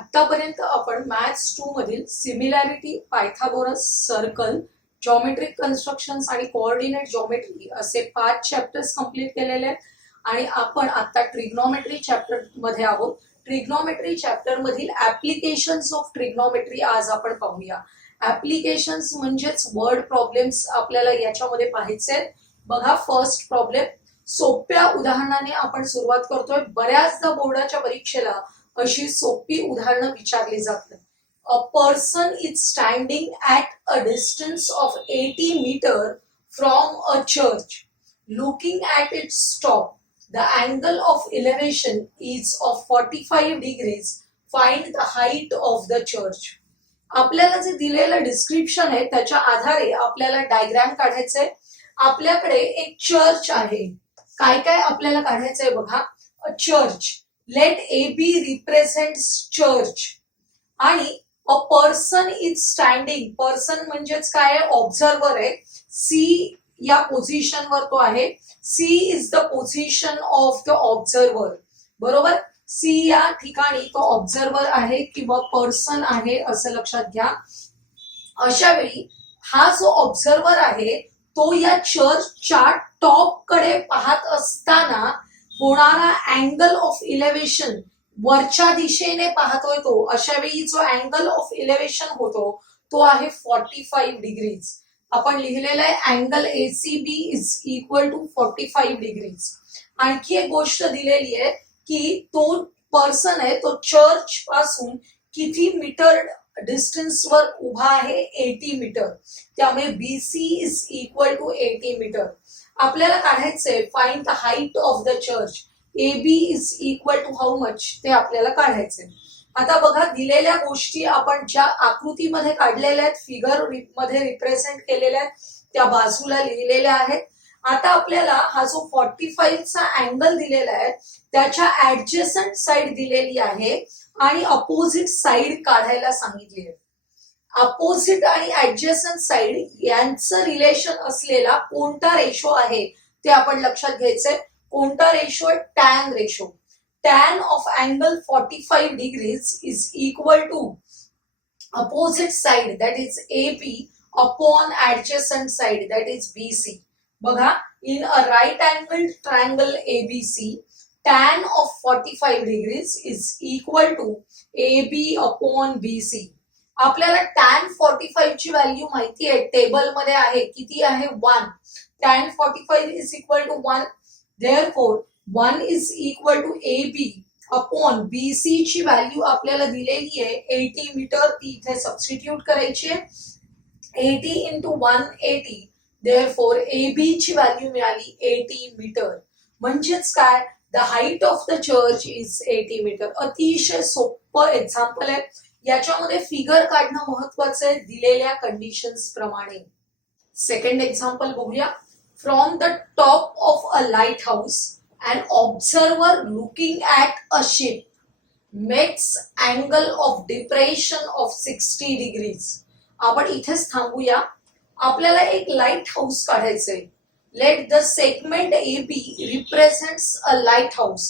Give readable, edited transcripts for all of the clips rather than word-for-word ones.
आतापर्यंत आपण मॅथ्स 2 मधील similarity, Pythagoras, circle, geometric constructions आणि कोऑर्डिनेट जॉमेट्री असे 5 चॅप्टर्स कंप्लीट केलेले आहेत. आणि आपण आता ट्रिग्नोमेट्री चॅप्टर मध्ये आहोत. ट्रिग्नोमेट्री चॅप्टर मधील ऍप्लिकेशन्स ऑफ ट्रिग्नोमेट्री आज आपण पाहूया. ऍप्लिकेशन्स म्हणजेच वर्ड प्रॉब्लेम्स आपल्याला याच्यामध्ये पाहायचे आहेत. बघा, फर्स्ट प्रॉब्लेम सोप्या उदाहरणाने आपण सुरुवात करतोय. बऱ्याचदा बोर्डाच्या परीक्षेला अशी सोपी उदाहरणं विचारली जातात. A person is standing at a distance of 80 metre from a church. Looking at its top, the angle of elevation is of 45 degrees. Find the height of the church. आपल्याला जे दिलेलं डिस्क्रिप्शन आहे त्याच्या आधारे आपल्याला डायग्राम काढायचंय. आपल्याकडे एक चर्च आहे. काय काय आपल्याला काढायचंय बघा. A church, let A B represents church. आणि a person is standing, person म्हणजेच काय, ऑब्झर्वर आहे. सी या पोझिशनवर तो आहे. C is the position of the observer. बरोबर, सी या ठिकाणी तो ऑब्झर्वर आहे किंवा पर्सन आहे असं लक्षात घ्या. अशा वेळी हा जो ऑब्झर्वर आहे तो या चर्चच्या टॉप कडे पाहत असताना होणारा अँगल ऑफ इलेव्हेशन, वरच्या दिशेने पाहतोय तो. अशा वेळी जो अँगल ऑफ इलेव्हेशन होतो तो आहे 45 डिग्रीज. आपण लिहिलेलं आहे angle ACB is equal to 45 degrees. आणखी एक गोष्ट दिलेली आहे की तो पर्सन आहे तो चर्च पासून किती मीटर डिस्टन्स वर उभा आहे, 80 मीटर. त्यामुळे BC is equal to 80 metre. आपल्याला काढायचंय find the height of the church. AB is equal to how much ते आपल्याला काढायचंय. आता बघा, दिलेल्या गोष्टी आपण ज्या आकृतीमध्ये काढलेल्या आहेत, फिगर मध्ये रिप्रेझेंट केलेल्या आहेत, त्या बाजूला लिहिलेल्या आहेत. आता आपल्याला हा जो 45 चा अँगल दिलेला आहे त्याच्या ऍडजस्टंट साइड दिलेली आहे आणि अपोजिट साइड काढायला सांगितली आहे. अपोजिट आणि ऍडजस्टंट साइड यांचं रिलेशन असलेला कोणता रेशो आहे ते आपण लक्षात घ्यायचंय. कोणता रेशो आहे? Tan ratio. Tan of angle 45 degrees is equal to opposite side that is AB upon adjacent side that is BC. बघा, in a right angle triangle ABC, tan of 45 degrees is equal to AB upon BC. आपल्याला tan 45 ची value माहिती आहे, table मध्ये आहे. किती आहे? 1. tan 45 is equal to 1. Therefore 1 is equal to AB upon BC ची व्हॅल्यू आपल्याला दिलेली आहे 80 मीटर. ती इथे सबस्टिट्यूट करायची आहे. 80 into 180. Therefore AB ची व्हॅल्यू मिळाली 80 मीटर. म्हणजेच काय, the height of the church is 80 metre. अतिशय सोपं एक्झाम्पल आहे. याच्यामध्ये फिगर काढणं महत्वाचं आहे दिलेल्या कंडिशन्स प्रमाणे. सेकंड एक्झाम्पल बघूया. From the top of a light house and observer looking at a ship makes angle of depression of 60 degrees. आपण इथेच थांबूया. आपल्याला एक लाईट हाऊस काढायचंय. Let the segment AB represents a lighthouse.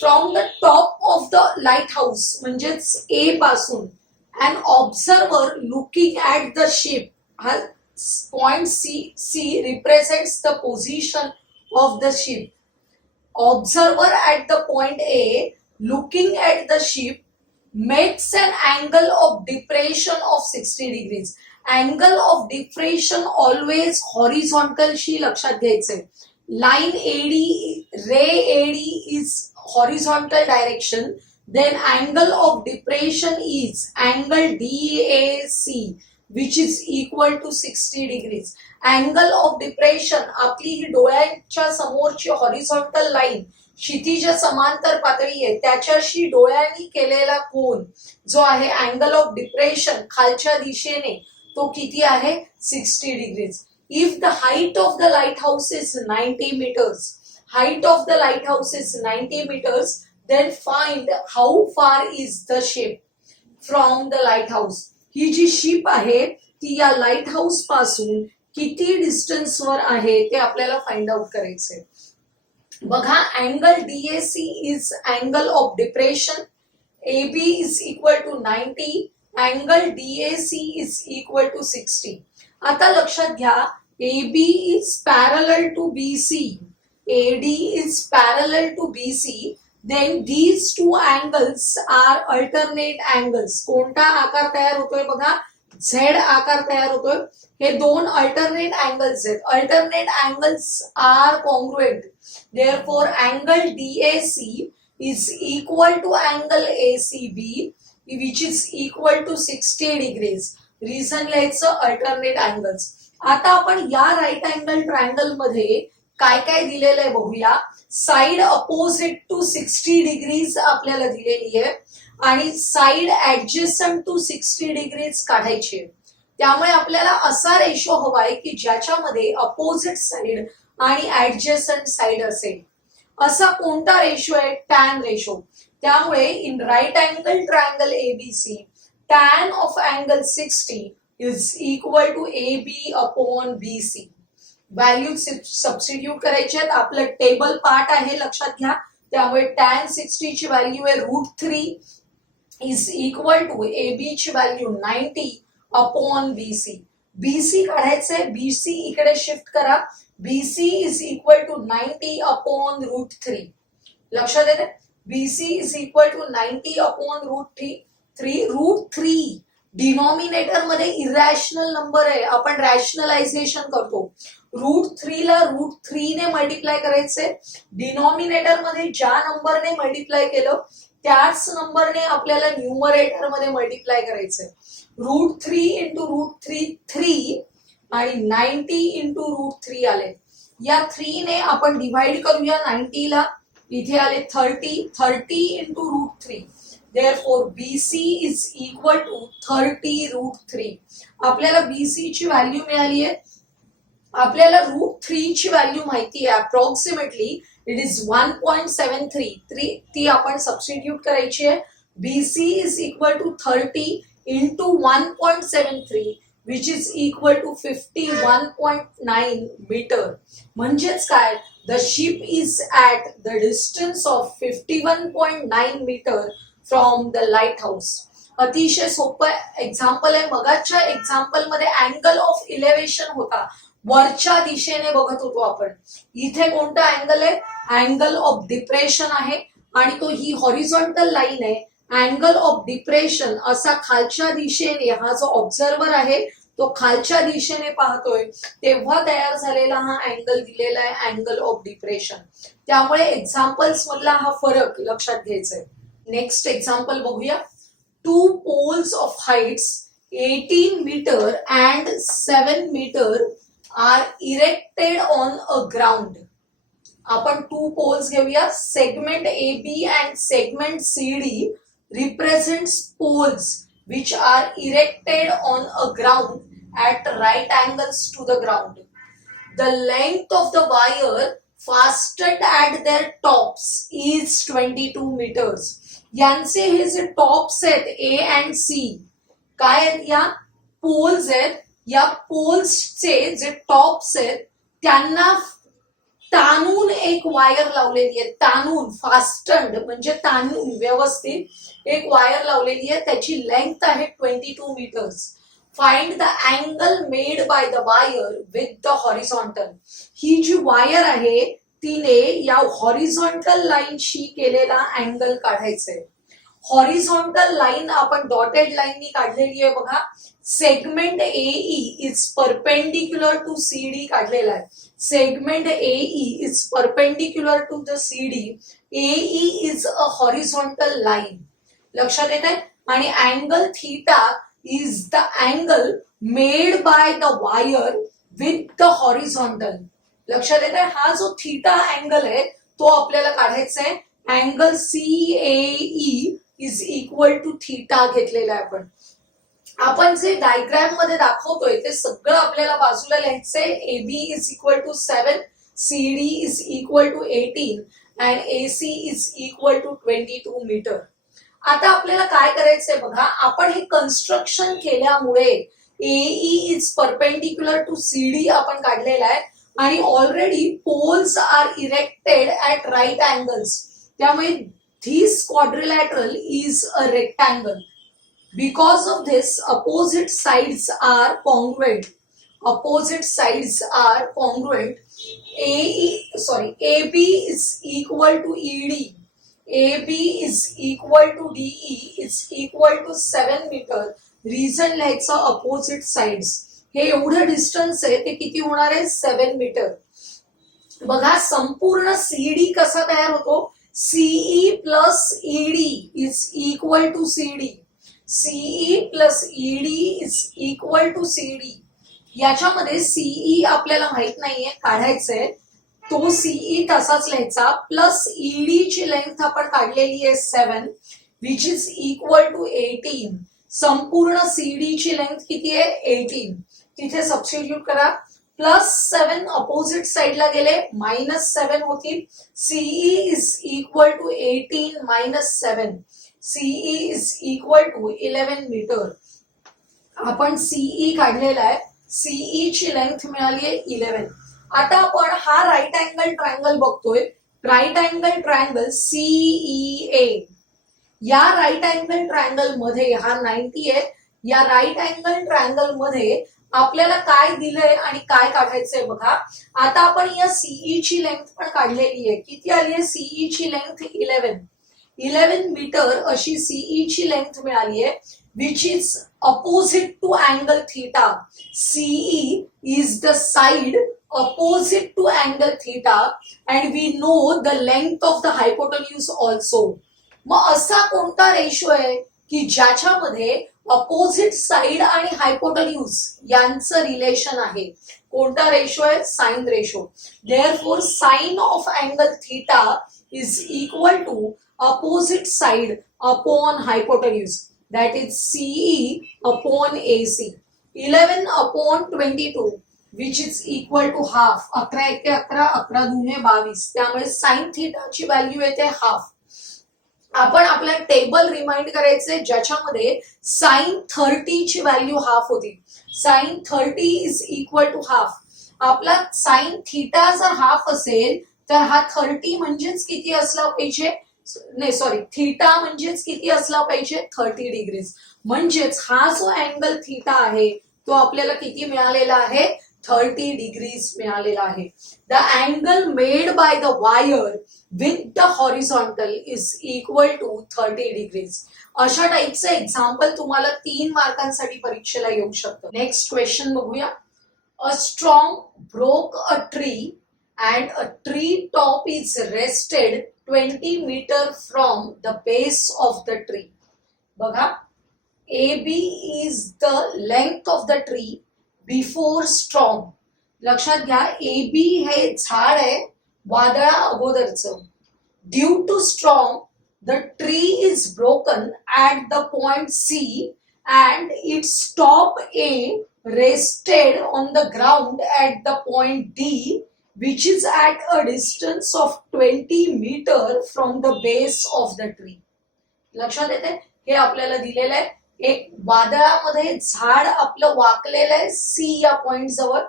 From the top of the lighthouse म्हणजेच A पासून an observer looking at the ship, point C represents the position of the ship. Observer at the point A looking at the ship makes an angle of depression of 60 degrees. Angle of depression always horizontal शी लक्षात घ्यायचंय. Line AD, ray AD is horizontal direction. Then angle of depression is angle DAC which is equal to 60 degrees. Angle of depression आपली ही डोळ्यांच्या समोरची horizontal line, क्षितिज समांतर पातळी आहे, त्याच्याशी डोळ्यांनी केलेला कोन जो आहे अँगल ऑफ डिप्रेशन खालच्या दिशेने, तो किती आहे? 60 degrees. If the height of the lighthouse is 90 metres, height of the lighthouse is 90 metres, then find how far is the ship from the lighthouse. ही जी ship आहे ती या लाईट हाऊस पासून किती distance वर आहे ते आपल्याला फाइंड आउट करायचंय. बघा, angle DAC is angle of depression. AB is equal to 90, angle DAC is equal to 60. आता लक्षात घ्या, AB is parallel to BC, AD is parallel to BC, then these two angles are alternate angles. कोणता आकार तयार होतोय बघा, Z आकार तयार होतोय. हे दोन अल्टरनेट अँगल्स आहेत. Alternate angles are congruent. Therefore angle DAC is equal to angle ACB, which is equal to 60 degrees. Reason लिहायचं अल्टरनेट अँगल्स. आता आपण या राईट अँगल ट्रायंगल मध्ये काय काय दिलेलं आहे बघूया. साइड अपोजिट टू 60 डिग्रीज आपल्याला दिलेली आहे आणि साइड ऍडजस्टंट टू 60 डिग्रीज काढायची आहे. त्यामुळे आपल्याला असा रेशो हवाय की ज्याच्यामध्ये अपोजिट साइड आणि ऍडजस्टंट साइड असेल. असा कोणता रेशो आहे? Tan ratio. त्यामुळे in right angle triangle ABC, tan of angle 60 is equal to AB upon BC. Value substitute करायचे आहेत. आपलं टेबल पार्ट आहे लक्षात घ्या. त्यामुळे टॅन 60 ची व्हॅल्यू आहे √3 इज इक्वल टू AB ची व्हॅल्यू 90 अपॉन BC. BC काढायचंय. BC इकडे शिफ्ट करा. BC is equal to 90 upon √3. लक्षात येते? BC is equal to 90 upon √3. Denominator मध्ये इरॅशनल नंबर आहे, आपण रॅशनलायझेशन करतो. √3 ला √3 ने मल्टिप्लाय करायचे. डिनॉमिनेटर मध्ये ज्या नंबरने मल्टिप्लाय केलं त्याच नंबरने आपल्याला न्यूमरेटर मध्ये मल्टिप्लाय करायचंय. √3 इंटू √3 3 आणि 90 इंटू √3 आले. या 3 ने आपण डिवाइड करूया 90 ला. इथे आले 30 into √3. Therefore BC is equal to 30 √3. आपल्याला BC ची व्हॅल्यू मिळाली आहे. आपल्याला √3 ची व्हॅल्यू माहिती आहे. Approximately it is 1.73. ती आपण सबस्टिट्यूट करायची आहे. BC is equal to 30 into 1.73 which is equal to 51.9 meter. म्हणजेच काय? The ship is at the distance of 51.9 meter from the light house. अतिशय सोपं एक्झाम्पल आहे. मगाच्या एक्झाम्पल मध्ये अँगल ऑफ इलेव्हेशन होता, वरच्या दिशेने बघत होतो आपण. इथे कोणता अँगल आहे? अँगल ऑफ डिप्रेशन आहे आणि तो ही हॉरिझॉन्टल लाईन आहे. अँगल ऑफ डिप्रेशन असा खालच्या दिशेने, हा जो ऑब्झर्वर आहे तो खालच्या दिशेने पाहतोय तेव्हा तयार झालेला हा अँगल दिलेला आहे, अँगल ऑफ डिप्रेशन. त्यामुळे एक्झाम्पल्स मधला हा फरक लक्षात घ्यायचा आहे. नेक्स्ट एक्झाम्पल बघूया. 2 poles of heights 18 meter and 7 meter are erected on a ground. आपण 2 poles घेऊया. Segment AB and segment CD represents poles which are erected on a ground at right angles to the ground. The length of the wire fastened at their tops is 22 meters. यांचे हे जे tops आहेत A and C काय आहेत? या poles आहेत. या पोल्सचे जे टॉप्स आहेत त्यांना ताणून एक वायर लावलेली आहे. ताणून, फास्टन्ड म्हणजे ताणून व्यवस्थित एक वायर लावलेली आहे. त्याची लेंथ आहे 22 metres. Find the angle made by the wire with the horizontal. ही जी वायर आहे तिने या हॉरिझॉन्टल लाईनशी केलेला अँगल काढायचंय. हॉरिझॉन्टल लाईन आपण डॉटेड लाईननी काढलेली आहे बघा. Segment AE is perpendicular to CD काढलेला आहे. Segment AE is perpendicular to the CD. AE is a horizontal line. लक्षात येत आहे? आणि angle theta is the angle made by the wire with the horizontal. लक्षात येत आहे? हा जो थीटा अँगल आहे तो आपल्याला काढायचा आहे. Angle CAE is equal to theta घेतलेला आहे आपण. आपण जे डायग्राम मध्ये दाखवतोय ते सगळं आपल्याला बाजूला लिहायचंय. AB is equal to 7, CD is equal to 18 and AC is equal to 22 metre. आता आपल्याला काय करायचंय बघा. आपण हे कन्स्ट्रक्शन केल्यामुळे AE is perpendicular to CD आपण काढलेला आहे आणि already poles are erected at right angles. त्यामुळे This quadrilateral is a rectangle. Because of this, opposite sides are congruent. Opposite sides are congruent. AB is equal to ED. AB is equal to DE is equal to 7 metre. Reason लिहायचं opposite sides. हे एवढं distance आहे ते किती होणार आहे 7 metre. बघा संपूर्ण सीडी कसा तयार होतो. CE plus ED is equal to CD. CE plus ED is equal to CD. याच्यामध्ये सीई आपल्याला माहित नाहीये, काढायचंय. तो सीई तसाच लिहायचा. प्लस ईडी ची लेंथ आपण काढलेली आहे 7 विच इज इक्वल टू 18. संपूर्ण सीडी ची लेंथ किती आहे 18. तिथे सबस्टिट्यूट करा. +7 अपोजिट साइडला गेले -7 होतील. CE is equal to 18 -7. CE is equal to 11 metre. आपण सीई काढलेला आहे. सीई ची लेंथ मिळाली आहे 11. आता आपण हा राईट अँगल ट्रायंगल बघतोय. Right angle triangle CEA. या राईट अँगल ट्रायंगल मध्ये हा 90 आहे. या राईट अँगल ट्रायंगल मध्ये आपल्याला काय दिलंय आणि काय काढायचंय बघा. आता आपण या सीई ची लेंथ पण काढलेली आहे. किती आली आहे सीई ची लेंथ 11 मीटर अशी सीई ची लेंथ मिळाली आहे. Which is opposite to angle theta. CE is the side opposite to angle theta and we know the length of the hypotenuse also. मग असा कोणता रेशो आहे की ज्याच्यामध्ये अपोजिट साइड आणि हायपोटेन्यूज यांचं रिलेशन आहे. कोणता रेशो आहे sine ratio. Therefore sine of angle theta is equal to opposite side upon hypotenuse. That is CE upon AC. 11 upon 22 which is equal to half. 11 × 11 11 दूने 22. त्यामुळे साइन थीटाची व्हॅल्यू येते half. आपण आपल्या टेबल रिमाइंड करायचे ज्याच्यामध्ये sine 30 ची value half होती. Sine 30 is equal to half. आपला साइन थीटा जर हाफ असेल तर हा 30 म्हणजेच किती असला पाहिजे. नाही सॉरी, थीटा म्हणजेच किती असला पाहिजे 30 डिग्रीज. म्हणजेच हा जो अँगल थीटा आहे तो आपल्याला किती मिळालेला आहे 30 डिग्रीज मिळालेला आहे. The angle made by the wire with the horizontal is equal to 30 degrees. अशा टाईपचं एक्झाम्पल तुम्हाला 3 मार्कांसाठी परीक्षेला येऊ शकतं. नेक्स्ट क्वेश्चन बघूया. A strong broke a tree and a tree top is rested 20 meter from the base of the tree. बघा AB is the length of the tree before strong. लक्षात घ्या AB हे झाड आहे वादळा अगोदरचं. Due to strong the tree is broken at the point C and its top A rested on the ground at the point D which is at a distance of 20 meter from the base of the tree. लक्षात येते हे आपल्याला दिलेलं आहे. एक वादळामध्ये झाड आपलं वाकलेलं आहे C या पॉइंट जवळ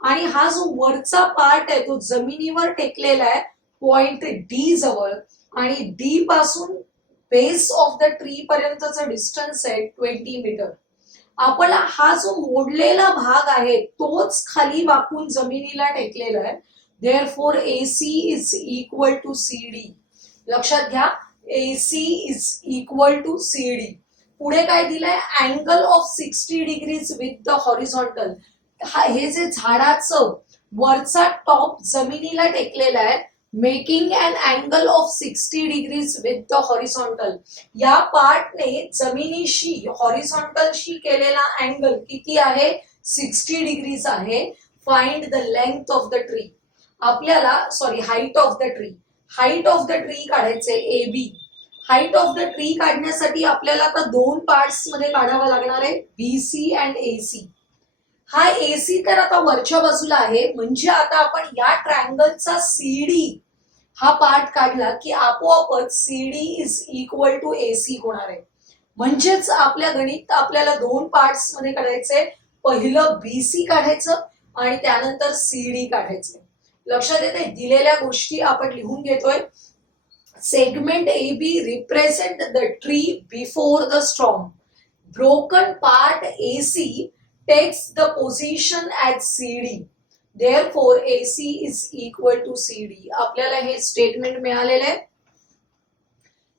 आणि हा जो वरचा पार्ट आहे तो जमिनीवर टेकलेला आहे पॉइंट D जवळ आणि D पासून बेस ऑफ द ट्री पर्यंतचं डिस्टन्स आहे 20 मीटर. आपला हा जो मोडलेला भाग आहे तोच खाली वाकून जमिनीला टेकलेला आहे. Therefore AC is equal to CD. लक्षात घ्या AC is equal to CD. पुढे काय दिलंय angle of 60 degrees with the horizontal. हे जे झाडाचं वरचा टॉप जमिनीला टेकलेला आहे making an angle of 60 degrees with the horizontal. या पार्टने जमिनीशी हॉरिझॉन्टलशी केलेला अँगल किती आहे 60 डिग्रीज आहे. Find the length of the tree. आपल्याला sorry height of the tree. Height of the tree काढायचे AB. Height of the tree काढण्यासाठी आपल्याला आता 2 पार्ट्स मध्ये काढावा लागणार आहे BC अँड AC. हा AC तर आता वरच्या बाजूला आहे म्हणजे आता आपण या ट्रायंगलचा CD हा पार्ट काढला की आपोआपच CD is equal to AC होणार आहे. म्हणजेच आपल्या गणित आपल्याला 2 पार्ट्स मध्ये काढायचे. पहिलं BC काढायचं आणि त्यानंतर CD काढायचं. लक्षात येते दिलेल्या गोष्टी आपण लिहून घेतोय. Segment AB represent the tree before the storm. Broken part AC takes the position at CD. Therefore AC is equal to CD. आपल्याला हे स्टेटमेंट मिळालेले आहे.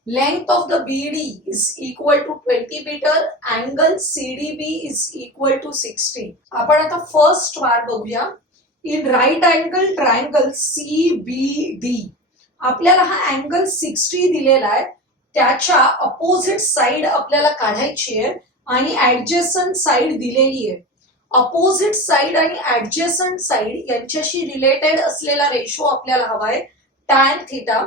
Length of the BD is equal to 20 meter. Angle CDB is equal to 60. आपण आता first वार बघूया. In right angle triangle CBD आपल्याला हा अँगल 60 दिलेला आहे. त्याच्या अपोजिट साइड आपल्याला काढायची आहे आणि ऍडजस्टंट साइड दिलेली आहे. अपोजिट साइड आणि ऍडजस्टंट साइड यांच्याशी रिलेटेड असलेला रेशो आपल्याला हवाय tan theta.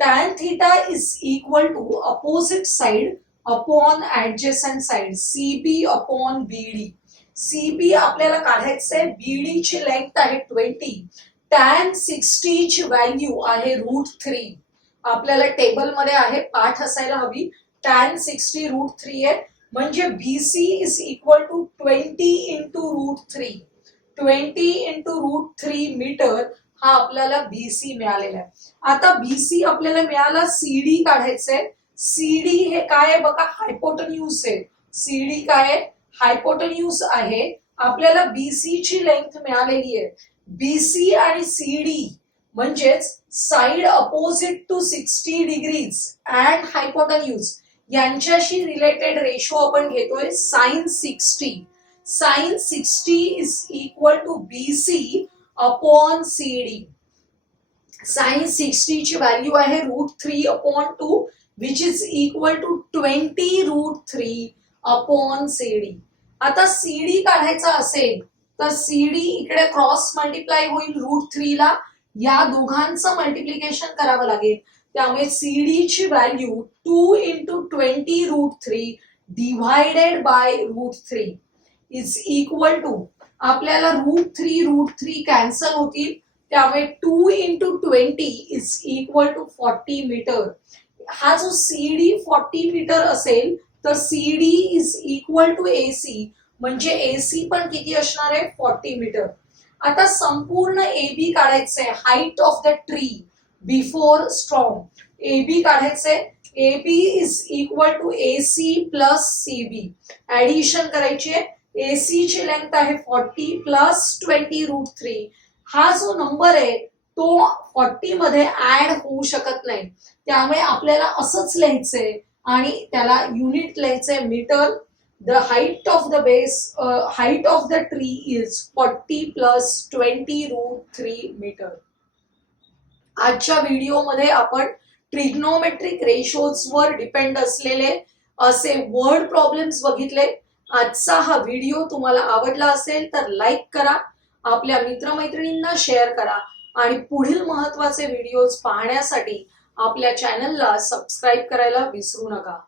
tan theta is equal to opposite side upon adjacent side CB upon BD. CB आपल्याला काढायचं आहे. BD ची लेंथ आहे 20. tan 60 ची व्हॅल्यू आहे √3. आपल्याला टेबल मध्ये आहे, पाठ असायला हवी. tan 60 √3 आहे म्हणजे BC is equal to 20 into √3. 20 into √3 metre हा आपल्याला BC मिळालेला आहे. आता BC आपल्याला मिळाला. CD काढायचंय. CD हे काय आहे बघा, हायपोटेन्यूज आहे. CD काय आहे, हायपोटेन्यूज आहे. आपल्याला BC ची लेंथ मिळालेली आहे. BC आणि CD म्हणजेच side opposite to 60 degrees and hypotenuse यांच्याशी रिलेटेड रेशो आपण घेतोय sin 60. sin 60 is equal to BC upon CD. sin 60 ची व्हॅल्यू आहे √3 upon 2 which is equal to 20 √3 upon CD. आता CD काढायचा असेल तर CD इकडे क्रॉस मल्टिप्लाय होईल √3 ला. या दोघांचं मल्टिप्लिकेशन करावं लागेल. त्यामुळे CD ची value 2 into 20 √3 divided by √3 is equal to आपल्याला √3 कॅन्सल होतील. त्यामुळे 2 into 20 is equal to 40 metre. हा जो CD 40 मीटर असेल तर CD is equal to AC म्हणजे AC पण किती असणार आहे, 40 मीटर. आता संपूर्ण AB काढायचंय. Height of the tree before storm AB काढायचंय. AB is equal to AC plus CB. Addition करायची आहे. AC ची लेंथ आहे 40 प्लस 20 √3. हा जो नंबर आहे तो 40 मध्ये ऍड होऊ शकत नाही. त्यामुळे आपल्याला असंच लिहायचंय आणि त्याला युनिट लिहायचंय metre. The height of the base, height of the tree is 40 plus 20 √3 metre. आजच्या व्हिडिओमध्ये आपण ट्रिग्नोमेट्रिक रेशोज वर डिपेंड असलेले असे वर्ड प्रॉब्लेम्स बघितले. आजचा हा व्हिडिओ तुम्हाला आवडला असेल तर लाईक करा, आपल्या मित्रमैत्रिणींना शेअर करा आणि पुढील महत्त्वाचे व्हिडिओज पाहण्यासाठी आपल्या चॅनलला सबस्क्राईब करायला विसरू नका.